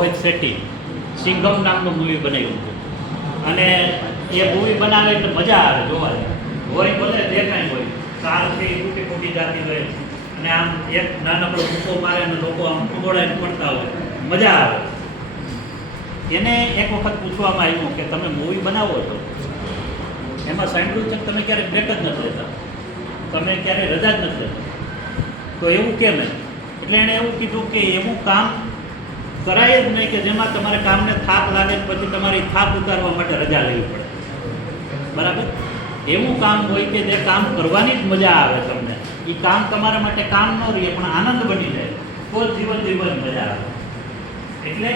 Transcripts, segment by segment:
રોહિત શેટ્ટી સિંઘમ નામનું મૂવી બનાવ્યું હતું. અને એ મૂવી બનાવે એટલે મજા આવે જોવાની. હોય ભલે જે કાંઈ. હોય સારથી તૂટી ફૂટી જાતી હોય. અને આમ એક નાનકડો ભૂકો મારે અને લોકો આમ કુંબોળાઈને પડતા હોય. મજા આવે. એને એક વખત પૂછવામાં આવ્યું કે તમે મૂવી બનાવો છો? એમાં સાંભળ્યું છે તમે ક્યારેય બ્રેક જ નથી લેતા. તમે ક્યારેય રજા જ નથી લેતા. તો એવું કેમ એટલે એણે એવું કીધું કે એવું કામ કરાય જ નહીં કે જેમાં તમારે કામને થાક લાગે પછી તમારી થાક ઉતારવા માટે રજા લેવી પડે. બરાબર? એવું કામ હોય કે જે કામ કરવાની જ મજા આવે તમને. એ કામ તમારા માટે કામ ન રહે, પણ આનંદ બની જાય. તો જીવન જીવન મજા આવે. એટલે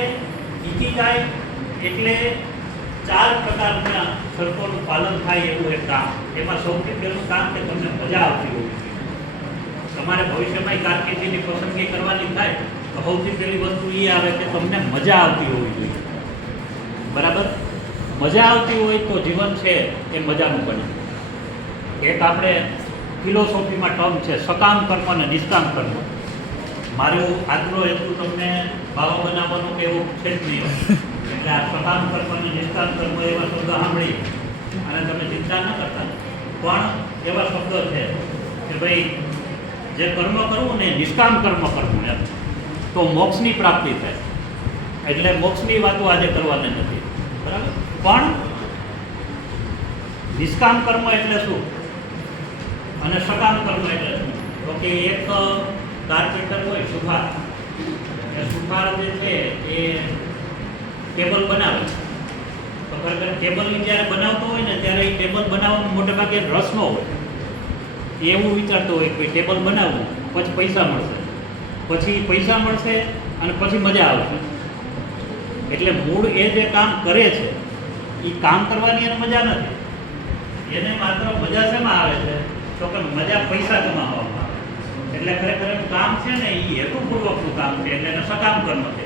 ઇકીગાય એટલે ચાર પ્રકારના શરતોનું પાલન થાય એવું એક કામ. એમાં સૌથી પહેલું કામ કે તમને મજા આવતી હોય. તમારે ભવિષ્યમાં કારકિર્દીની પસંદગી કરવાની થાય. સૌથી પહેલી વસ્તુ એ આવે કે તમને મજા આવતી હોવી જોઈએ. બરાબર? મજા આવતી હોય તો જીવન છે એ મજાનું બને. એક આપણે ફિલોસોફીમાં ટર્મ છે, સકામ કર્મ અને નિષ્કામ કર્મ. મારું આગ્રહ હેતુ તમને ભાવ બનાવવાનો કે એવું છે જ નહીં. એટલે આ સકામ કર્મ અને નિષ્કામ કર્મ એવા શબ્દ સાંભળી અને તમે ચિંતા ન કરતા. પણ એવા શબ્દ છે કે ભાઈ, જે કર્મ કરવું ને નિષ્કામ કર્મ કરવું એમ. તો મોક્ષની પ્રાપ્તિ થાય. એટલે મોક્ષની વાતો આજે કરવાની નથી. બરાબર? પણ નિષ્કામ કર્મ એટલે શું? અને સકામ કર્મ એટલે શું? તો કે એક કાર્પેન્ટર હોય, સુથાર. એ સુથાર જે છે, એ ટેબલ બનાવે તો ખરેખર ટેબલની જ્યારે બનાવતો હોય ને, ત્યારે એ ટેબલ બનાવવાનો મોટે ભાગે રસનો હોય. એવું વિચારતો હોય કે ટેબલ બનાવવું પછી પૈસા મળશે. પછી પૈસા મળશે અને પછી મજા આવશે. એટલે મૂળ એ જે કામ કરે છે એ કામ કરવાની એને મજા નથી. એને માત્ર મજા શેમાં આવે છે? તો કે મજા પૈસા કમાવામાં આવે. એટલે ખરેખર કામ છે ને એ હેતુપૂર્વકનું કામ છે, એટલે એને સકામ કર્મ છે.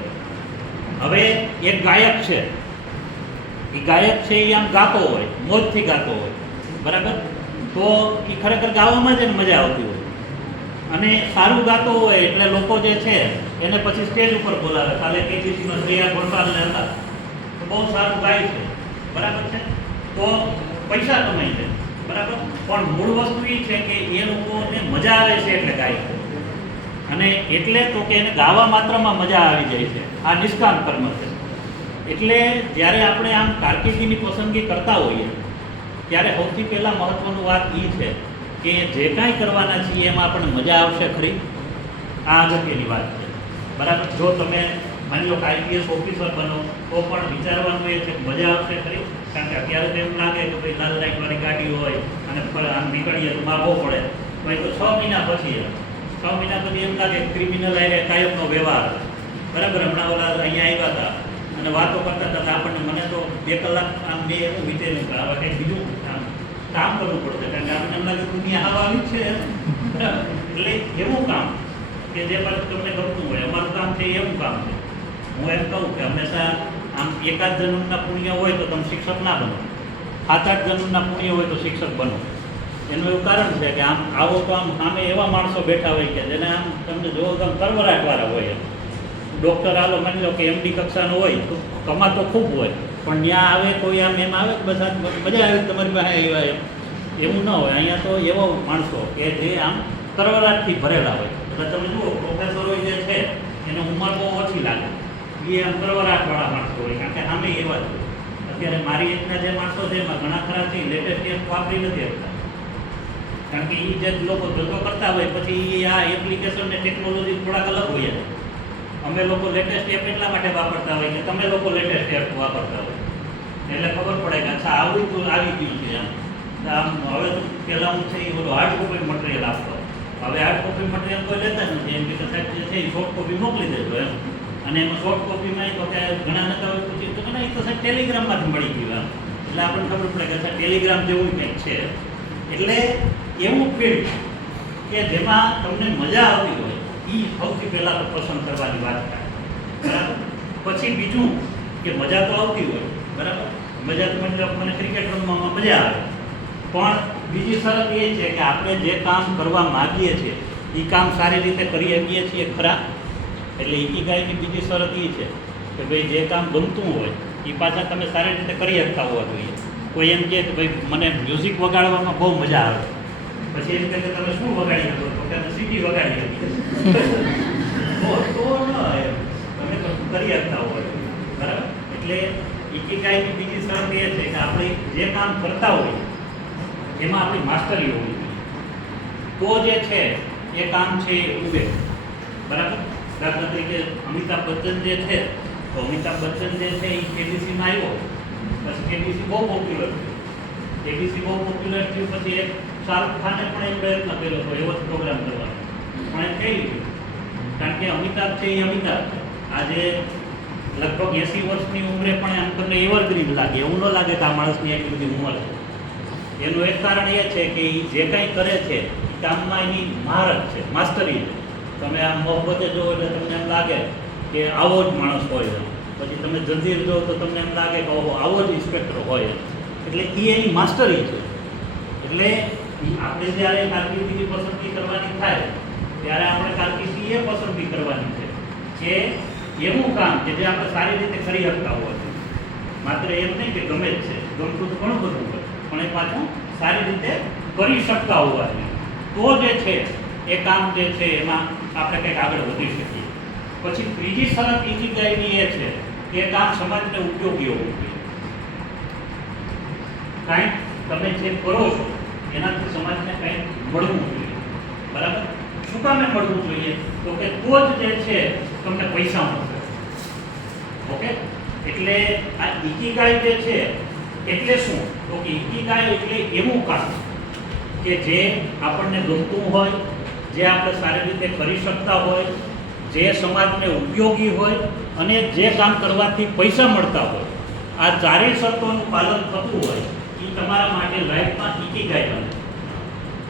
હવે એક ગાયક છે. એ ગાયક છે એ આમ ગાતો હોય, મોજથી ગાતો હોય. બરાબર? તો એ ખરેખર ગાવામાં જ એને મજા આવતી હોય. અને સારું ગાતો હોય એટલે લોકો જે છે, એને પછી સ્ટેજ ઉપર બોલાવે. કાલે કેજીસીમાં શ્રેયા ઘોષાલને હતા. તો બહુ સારું ગાય છે. બરાબર છે? તો પૈસા કમાય છે બરાબર? પણ મૂળ વસ્તુ એ છે કે એ લોકોને મજા આવે છે એટલે ગાય છે. અને એટલે તો કે એને ગાવા માત્રમાં મજા આવી જાય છે. આ નિષ્કામ કર્મ છે. એટલે જ્યારે આપણે આમ કારકિર્દીની પસંદગી કરતા હોઈએ, ત્યારે સૌથી પહેલાં મહત્ત્વનું વાત એ છે કે જે કાંઈ કરવાના છીએ એમાં આપણને મજા આવશે ખરી? આ અગત્યની વાત છે. બરાબર? જો તમે માની લો કે આઈપીએસ ઓફિસર બનો, તો પણ વિચારવાનું એ છે મજા આવશે ખરી? કારણ કે અત્યારે તો એમ લાગે કે ભાઈ લાલ લાઈટવાળી ગાડી હોય અને આમ નીકળીએ તો માગવો પડે. ભાઈ તો છ મહિના પછી છ મહિના પછી એમ લાગે ક્રિમિનલ આવીને કાયમનો વ્યવહાર. બરાબર? હમણાં ઓલા અહીંયા આવ્યા હતા. અને વાતો કરતા હતા આપણને મને તો બે કલાક આમ બે એવું વિચાર્યું કે બીજું કામ કરવું પડશે કારણ કે આપણે એમ લાગે દુનિયા હવા આવી છે. એટલે એવું કામ કે જે પાછું તમને ગમતું હોય. અમારું કામ છે એવું કામ છે. હું એમ કહું કે હંમેશા આમ એકાદ જન્મના પુણ્ય હોય તો તમે શિક્ષક ના બનો. સાત આઠ જન્મના પુણ્ય હોય તો શિક્ષક બનો. એનું એવું કારણ છે કે આમ આવો તો આમ સામે એવા માણસો બેઠા હોય કે જેને આમ તમને જોવો તો કરવરાટવાળા હોય ડૉક્ટર આલો માની લો કે એમડી કક્ષાનો હોય, તો કમાતો ખૂબ હોય. પણ ત્યાં આવે, કોઈ આમ એમ આવે બધા મજા આવે તમારી પાસે એવા એમ. એવું ન હોય, અહીંયા તો એવા માણસો કે જે આમ કરવરાટથી ભરેલા હોય. એટલે તમે જુઓ પ્રોફેસરો જે છે, એને ઉંમર બહુ ઓછી લાગે. એ આમ કરવરાટવાળા માણસો હોય, કારણ કે આમે એવા જ અત્યારે મારી એકના જે માણસો છે, એમાં ઘણા ખરા છે લેટેસ્ટ એપ વાપરી નથી આપતા કારણ કે એ જે લોકો ધંધો કરતા હોય, પછી એ આ એપ્લિકેશન ને ટેકનોલોજી થોડાક અલગ હોય. અમે લોકો લેટેસ્ટ એપ એટલા માટે વાપરતા હોય કે તમે લોકો લેટેસ્ટ એપ વાપરતા એટલે ખબર પડે કે અચ્છા આવું તો આવી ગયું છે એમ. આમ હવે પહેલાં હું છે એ બધું હાર્ડ કોપી મટીરિયલ આપતો. હવે હાર્ડ કોપી મટીરિયલ કોઈ લેતા નથી, એમ કે સાહેબ જે છે એ સોફ્ટ કોપી મોકલી દેજો એમ. અને એમાં સોફ્ટ કોપીમાં તો કે ઘણા નતા હોય પૂછ્યું, તો ઘણા, એ તો સાહેબ ટેલિગ્રામમાંથી મળી ગયું એમ. એટલે આપણને ખબર પડે કે સાહેબ ટેલિગ્રામ જેવું કંઈક છે. એટલે એવું ફિલ્ડ કે જેમાં તમને મજા આવતી હોય, એ સૌથી પહેલાં તો પસંદ કરવાની વાત થાય. બરાબર? પછી બીજું કે મજા તો આવતી હોય, બરાબર? મજા તો મને મને ક્રિકેટ રમવામાં મજા આવે. પણ બીજી શરત એ છે કે આપણે જે કામ કરવા માગીએ છીએ એ કામ સારી રીતે કરી શકીએ છીએ ખરા? એટલે ઇકીગાયની બીજી શરત એ છે કે ભાઈ જે કામ ગમતું હોય એ પાછા તમે સારી રીતે કરી શકતા હોવા જોઈએ. કોઈ એમ કહે કે ભાઈ મને મ્યુઝિક વગાડવામાં બહુ મજા આવે. પછી એમ કહે કે તમે શું વગાડી શકો? તો કે સીટી વગાડી શકીએ. તો ન. તમે તો કરી શકતા હોવા જોઈએ. બરાબર? એટલે ઇકિગાઈની બીજી શરત એ છે કે આપણે જે કામ કરતા હોઈએ, એમાં આપણી માસ્ટરી હોવી જોઈએ. તો જે છે, એ કામ છે એ ઉભે બરાબર? દાખલા તરીકે અમિતાભ બચ્ચન જે છે, તો અમિતાભ બચ્ચન જે છે એ કેબીસીમાં આવ્યો. પછી કેબીસી બહુ પોપ્યુલર થયું કેબીસી બહુ પોપ્યુલર થયું પછી એક શાહરૂખ ખાને પણ એ પ્રયત્ન કર્યો હતો, એવો જ પ્રોગ્રામ કરવાનો. પણ એ થઈ લીધું કારણ કે અમિતાભ છે એ અમિતાભ આજે લગભગ એંસી વર્ષની ઉંમરે પણ એમ તમને એવરગ્રીન લાગે, એવું ન લાગે કે આ માણસની એટલી બધી ઉંમર છે. એનું એક કારણ એ છે કે એ જે કંઈ કરે છે કામમાં એની મહારત છે, માસ્ટરી તમે આમ મોહબ્બતે જુઓ એટલે તમને એમ લાગે કે આવો જ માણસ હોય પછી તમે જંજીર જોવો તો તમને એમ લાગે કે ઓહો, આવો જ ઇન્સ્પેક્ટર હોય એટલે એ એની માસ્ટરી છે. એટલે આપણે જ્યારે કારકિર્દીની પસંદગી કરવાની થાય, ત્યારે આપણે કારકિર્દી એ પસંદગી કરવાની છે કે એવું કામ કે જે આપણે સારી રીતે કરી શકતા હોવા જોઈએ. માત્ર એમ નહીં કે ગમે જ છે, ગમતું તો ઘણું બધું હોય, પણ એ પાછું સારી રીતે કરી શકતા હોવા જોઈએ. તો જે છે, એ કામ જે છે, એમાં આપણે કંઈક આગળ વધી શકીએ. પછી ત્રીજી શરત ઇકિગાઈની એ છે કે એ કામ સમાજને ઉપયોગી હોવું જોઈએ. કાંઈક તમે જે કરો છો, એનાથી સમાજને કંઈક મળવું જોઈએ. બરાબર? શું કામે મળવું જોઈએ? તો કે તો જ જે છે તમને પૈસા મળશે. ઓકે એટલે આ ઇકીગાય જે છે, એટલે શું? તો કે ઇકીગાય એટલે એવું કામ કે જે આપણને ગમતું હોય, જે આપણે સારી રીતે કરી શકતા હોય, જે સમાજને ઉપયોગી હોય અને જે કામ કરવાથી પૈસા મળતા હોય. આ ચારેય શરતોનું પાલન થતું હોય, એ તમારા માટે લાઈફમાં ઇકીગાય બને.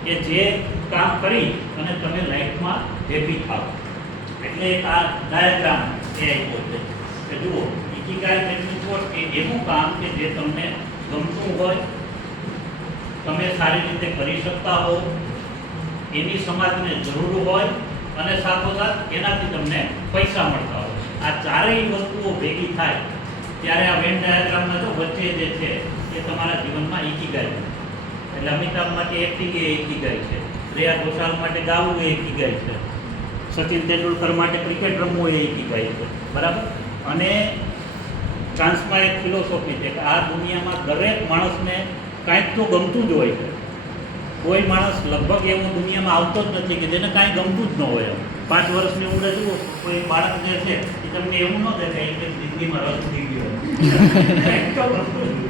કે જે કામ કરી અને તમે લાઈફમાં હેપી થાવ એટલે આ ડાયાગ્રામ એ આપ્યો કે જુઓ ઇકિગાઈ એટલે શું કે એવું કામ કે જે તમને ગમતું હોય, તમે સારી રીતે કરી શકતા હો, એની સમાજને જરૂર હોય અને સાથોસાથ એનાથી તમને પૈસા મળતા હોય. આ ચારેય વસ્તુઓ ભેગી થાય ત્યારે આ વેન ડાયાગ્રામમાં તો વચ્ચે જે છે, એ તમારા જીવનમાં ઇકિગાઈ. એટલે અમિતાભ માટે એક્ટિંગ એ ઇકિગાઈ છે. શ્રેયા ઘોષાલ માટે ગાવું એ ઇકિગાઈ છે. સચિન તેંડુલકર માટે ક્રિકેટ રમવું એ ઇકિગાઈ છે. બરાબર? અને ફ્રાન્સમાં એક ફિલોસોફી છે કે આ દુનિયામાં દરેક માણસને કાંઈક તો ગમતું જ હોય છે. કોઈ માણસ લગભગ એવું દુનિયામાં આવતો જ નથી કે જેને કાંઈ ગમતું જ ન હોય. પાંચ વર્ષની ઉંમરે જુઓ, કોઈ બાળક જે છે એ તમને એવું ન દેખાય કે જિંદગીમાં રસ થઈ ગયો. કાંઈક તો ગમતું જ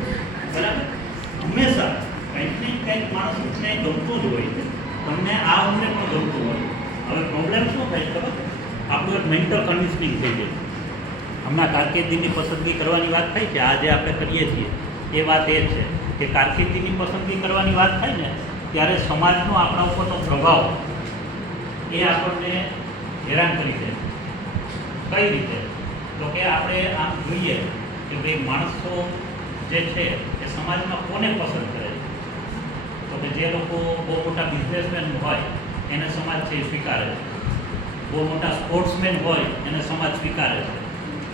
બરાબર? હંમેશા કંઈક ને કંઈક માણસને ગમતું જ હોય છે. તમને આ ઉંમરે પણ ગમતું હોય. હવે પ્રોબ્લેમ શું થાય ખબર? આપણું એક મેન્ટલ કન્ડિશનિંગ થઈ જાય હમણાં કારકિર્દીની પસંદગી કરવાની વાત થઈ છે, આજે આપણે કરીએ છીએ. એ વાત એ છે કે કારકિર્દીની પસંદગી કરવાની વાત થાય ને, ત્યારે સમાજનો આપણા ઉપરનો પ્રભાવ એ આપણને હેરાન કરી દે કઈ રીતે? તો કે આપણે આમ જોઈએ કે ભાઈ માણસો જે છે, એ સમાજમાં કોને પસંદ કરે છે? તો કે જે લોકો બહુ મોટા બિઝનેસમેન હોય એને સમાજ છે એ સ્વીકારે છે. બહુ મોટા સ્પોર્ટ્સમેન હોય, એને સમાજ સ્વીકારે છે.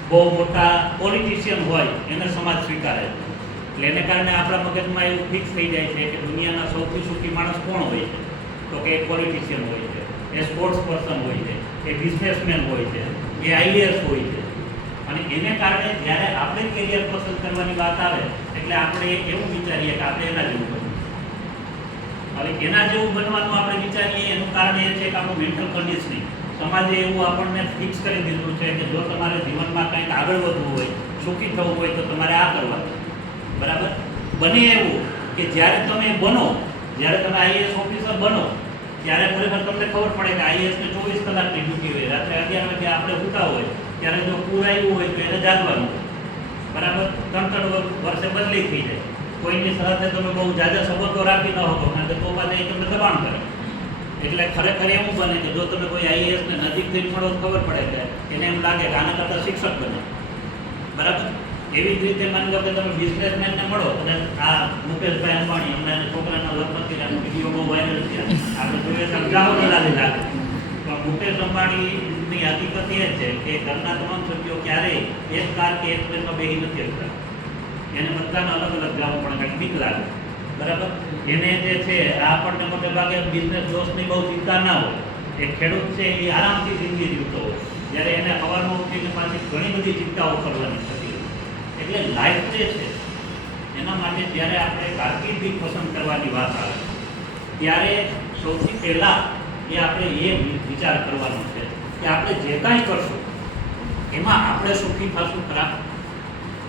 બહુ મોટા પોલિટિશિયન હોય, એને સમાજ સ્વીકારે છે. એટલે એને કારણે આપણા મગજમાં એવું ફિક્સ થઈ જાય છે કે દુનિયાના સૌથી સુખી માણસ કોણ હોય છે? તો કે એ પોલિટિશિયન હોય છે, એ સ્પોર્ટ્સ પર્સન હોય છે, એ બિઝનેસમેન હોય છે, એ આઈએએસ હોય છે. અને એને કારણે જ્યારે આપણે કેરિયર પસંદ કરવાની વાત આવે, એટલે આપણે એવું વિચારીએ કે આપણે એના જેવું હવે એના જેવું બનવાનું આપણે વિચારીએ, એનું કારણ એ છે કે આપણું મેન્ટલ કન્ડિશનિંગ સમાજે એવું આપણને ફિક્સ કરી દીધું છે કે જો તમારે જીવનમાં કંઈક આગળ વધવું હોય, સુખી થવું હોય, તો તમારે આ કરવાનું. બરાબર? બને એવું કે જ્યારે તમે બનો, જ્યારે તમે આઈએએસ ઓફિસર બનો, ત્યારે ખરેખર તમને ખબર પડે કે આઈએએસને ચોવીસ કલાકની ડ્યુટી હોય. રાત્રે અગિયાર વાગે આપણે ઉઠા હોય, ત્યારે જો પૂર આવ્યું હોય તો એને જાગવાનું. બરાબર? ત્રણ ત્રણ વર્ષે બદલી થઈ જાય. કોઈની સાથે તમે બહુ જાજા સંબંધો રાખી ન શકો, કારણ કે તો પાસે તમને દબાણ કરે. એટલે ખરેખર એવું બને કે જો તમે કોઈ આઈએએસને નજીકથી મળો ખબર પડે કે એને એમ લાગે કે આના કરતાં શિક્ષક બને. બરાબર? એવી જ રીતે માની લો કે તમે બિઝનેસમેનને મળો, અને આ મુકેશભાઈ અંબાણી, હમણાં છોકરાના લગ્ન કર્યા વીડિયો બહુ વાયરલ થયા. આપણે જોઈએ જાઓ લાગે લાગે. પણ મુકેશ અંબાણી જીવનની હકીકત એ છે કે ઘરના તમામ સભ્યો ક્યારેય એક કાર કે એક પ્લેનમાં બેસી નથી શકતા. એને બધાને અલગ અલગ જવું પણ કંઈક લાગે. બરાબર? એને જે છે, આ આપણને મોટે ભાગે બિઝનેસ લોસની બહુ ચિંતા ના હોય. એ ખેડૂત છે, એ આરામથી જિંદગી જીવતો હોય. જ્યારે એને હવાનું ઉઠીને પાછી ઘણી બધી ચિંતાઓ કરવાની થતી હોય. એટલે લાઈફ જે છે, એના માટે જ્યારે આપણે કારકિર્દી પસંદ કરવાની વાત આવે, ત્યારે સૌથી પહેલાં એ આપણે એ વિચાર કરવાનો છે કે આપણે જે કાંઈ કરશું, એમાં આપણે સુખી થશું ખરા?